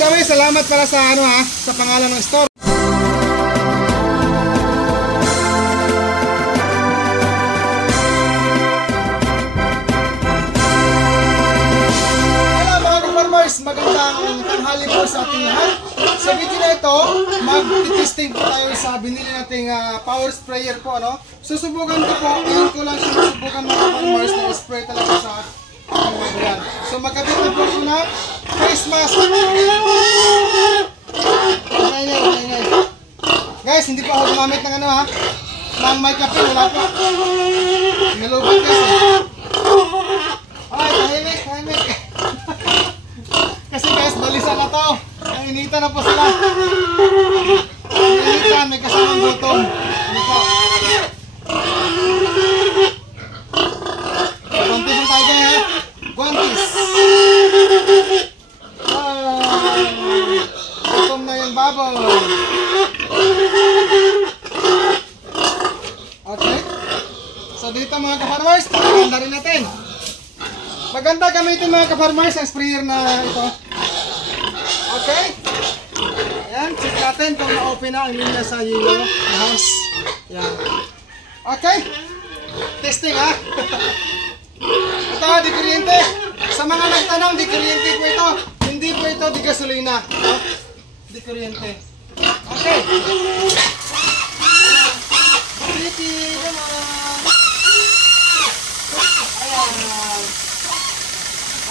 the way, salamat pala sa ano ha, sa pangalan ng store. Magandang tanghali po sa ating lahat. Sa video na ito, mag-testing po tayo sa binili nating power sprayer po, ano? Susubukan ko po, ngayon ko lang siya susubukan mga farmers na spray talaga sa ayan. So magkabit na po ito na face mask. Ingay. Guys, hindi po ako gumamit ng ano ha, ng mic kapin, wala po. Nalubot guys eh. Ay, tahimik. Kasi guys, balisa na to. Nainita na po sila. Nainita, may kasamang gutom. Ano po? Guantis na tayo kaya. Guantis. Gutom na yung baboy. Okay. So dito mga ka-farmers, pakaganda rin natin. Maganda gamitin mga ka-farmers ang sprayer na ito. Okay. Ayan, check natin kung na-open na ang linya sa yellow na house. Ayan. Okay. Testing ha. Ito, di kuryente. Sa mga nagtanong, di kuryente po ito. Hindi po ito di gasolina. Di kuryente. Okay. Pretty naman. Ayan.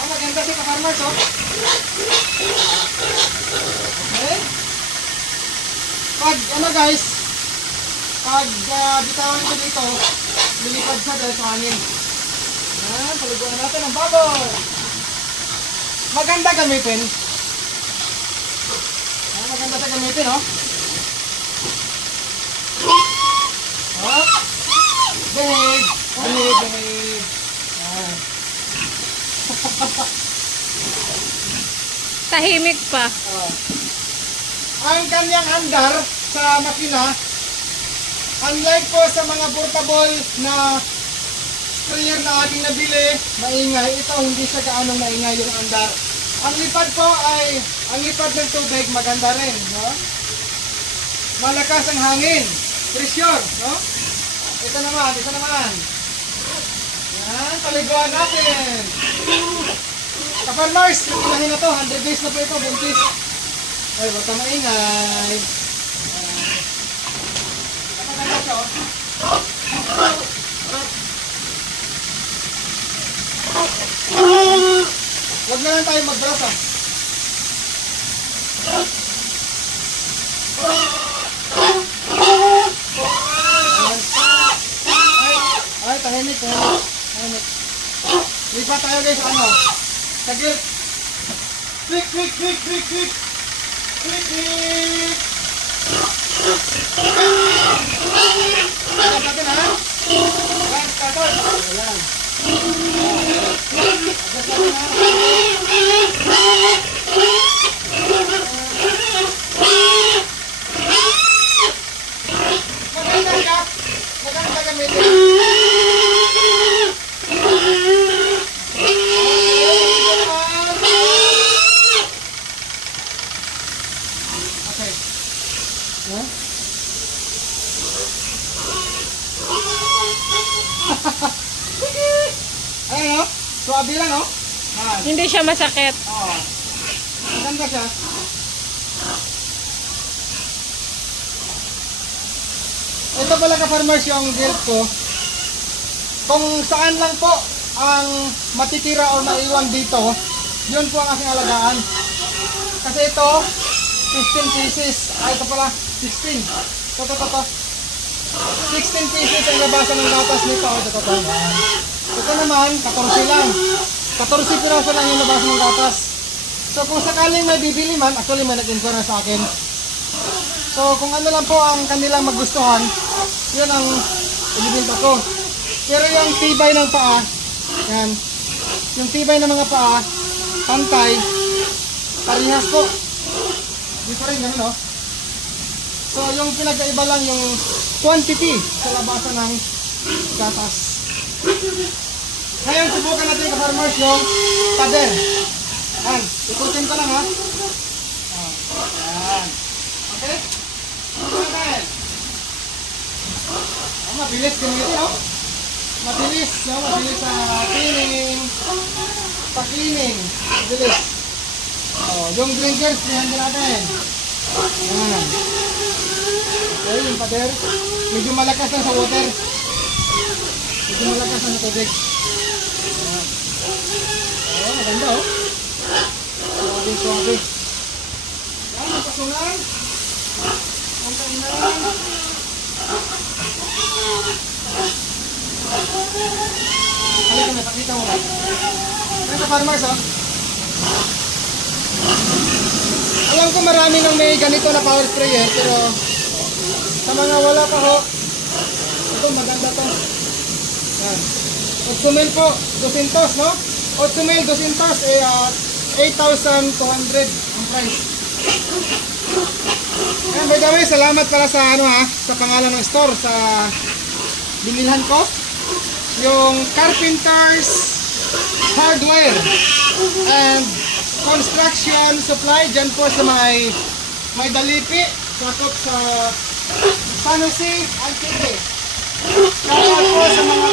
Maganda siya ka-farmers, oh. Okay. Pag, ano guys, pag bitawan ko dito, lilipad siya dahil sa hangin. Ayan, paliguan natin ang baboy. Maganda gamitin. Ayan, maganda siya gamitin, oh. Oh. Behave. Behave. Ayan. Tahimik pa. Ang kanyang andar sa makina, unlike po sa mga portable na sprayer na ating nabili, maingay. Ito hindi siya gaanong maingay yung andar. Ang lipad po ay, ang lipad ng tubig maganda rin, no? Malakas ang hangin, pressure, no? Ito naman. Yan, paliguan natin. Ka-farmers, yung ilahin na to, 100 days na po ito, buntis. Ay, wag ka maingay. Napaganda siya, oh. Wag na lang tayo mag-brush, ah. Ay, tahimik. Lipat tayo guys, ano? Saglit. Click. Ayan natin ha. Ayan, starter. Ayan. Maganda gamitin. Ayan o, suwabi lang o. Hindi siya masakit. Oo. Maganda siya. Ito pala ka-farmers yung guilt ko. Kung saan lang po ang matitira o maiwan dito, yun po ang aking alagaan. Kasi ito, 15 pieces. Ay, ito pala, 16. Ito. 16 pieces ang labasan ng gatas nito. Ito naman, 14 lang. 14 piraso lang yung labasan ng gatas. So kung sakaling may bibili man, actually may nag-inquire sa akin. So kung ano lang po ang kanilang magustuhan, yun ang ibibinta ko. Pero yung tibay ng paa, yan, yung tibay ng mga paa, pantay, parehas po. Di pa rin ganun, no? So yung pinagkaiba lang yung quantity sa labasan ng gatas. Ngayon subukan natin ka-farmers yung pader. Yan, ikutin ko lang ha. Mabilis gamitin, no? Mabilis, no? Mabilis sa cleaning. Sa cleaning. Mabilis. Oh, yung drinkers, lihan din natin. Ayan. Okay, yung pader. Medyo malakas lang sa water. Medyo malakas lang sa tubig. Ayan. Oh, maganda, oh. Suwabe, suwabe. Ayan, napasungan. Ang ganda. Halika na, pakita mo ba? Ayan sa farmers, oh. Alam ko marami nang may ganito na power sprayer, pero sa mga wala pa ho, ito maganda to. Yan. 8,000 po, 200, no? 8,000, 200, 8,200 ang price. Ayan, by the way, salamat pala sa ano ha, sa pangalan ng store, sa binilhan ko. Yung Carpenter's Hardware and Construction Supply, dyan po sa may Dalipi, sakop sa San Jose, Antique. Salamat po sa mga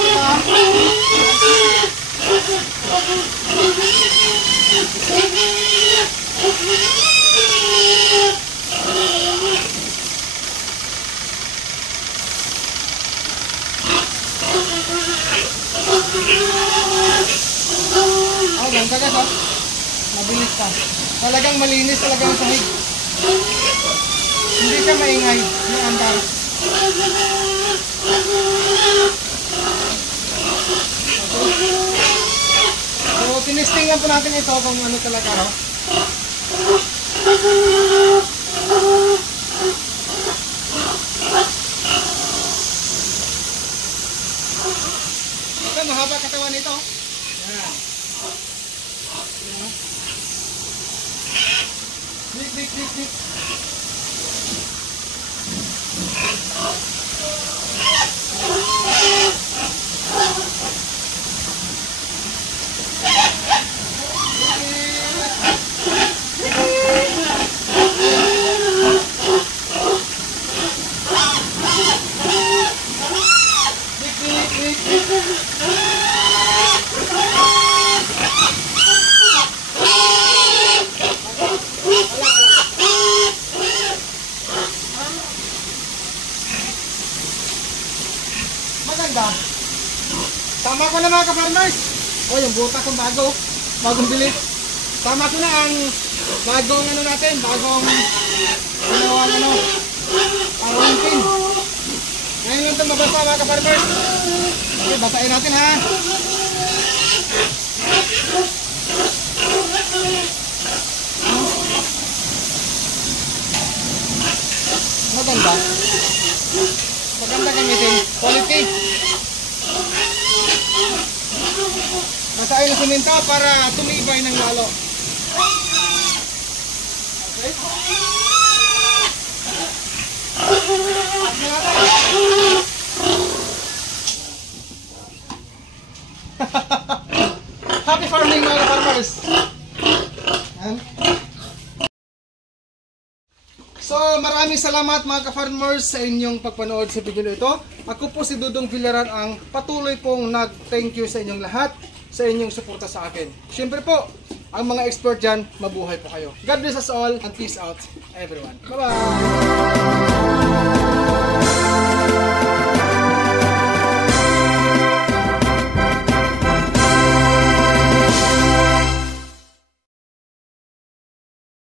oh, ganda ka, oh. Mabilis pa. Talagang malinis talaga ang sahig. Hindi siya maingay. Yung andar. Okay. So, tinisting lang po natin ito kung ano talaga, no? Ito, mahaba katawan nito. Yan. Dik, dik, dik, dik. Maganda. Tama ko na mga ka-farmers. O, yung buta kong bago. Bagong bili. Tama ko na ang bagong ano natin. Bagong ginawang ano. Parang pin. Ngayon lang ito mabasa mga ka-farmers. Okay, basahin natin ha. Maganda. Maganda gamitin. Quality. Basahin ang semento para tumibay ng lalo. Okay? Happy farming mga farmers! So maraming salamat mga ka-farmers sa inyong pagpanood sa video ito. Ako po si Dudong Villaran, ang patuloy pong nag-thank you sa inyong lahat, sa inyong suporta sa akin. Siyempre po, ang mga expert dyan, mabuhay po kayo. God bless us all and peace out everyone. Bye-bye!